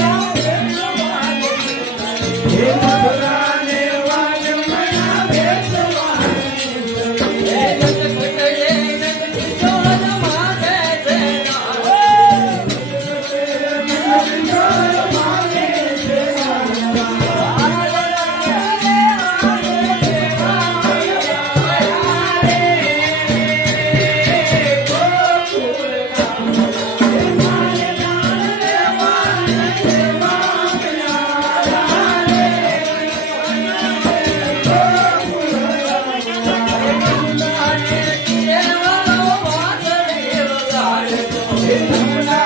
แล้ว Yeah.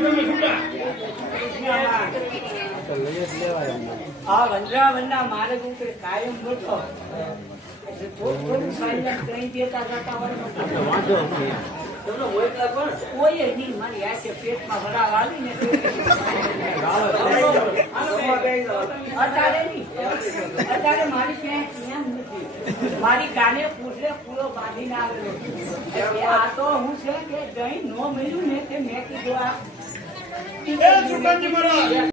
તમે છૂટા આ વંદરાવનના માર્ગ ઉપર કાયમ? કોઈ નહીં મારી આશે પેટમાં ભરાવ આવી ને અત્યારે અત્યારે મારી ક્યાંય મારી કાને પૂછે પૂરો બાંધીને ના આવ્યો આ તો હું છે કે દહીં ન મળ્યું ને તે મેં કીધું આ Pedro Guimarães.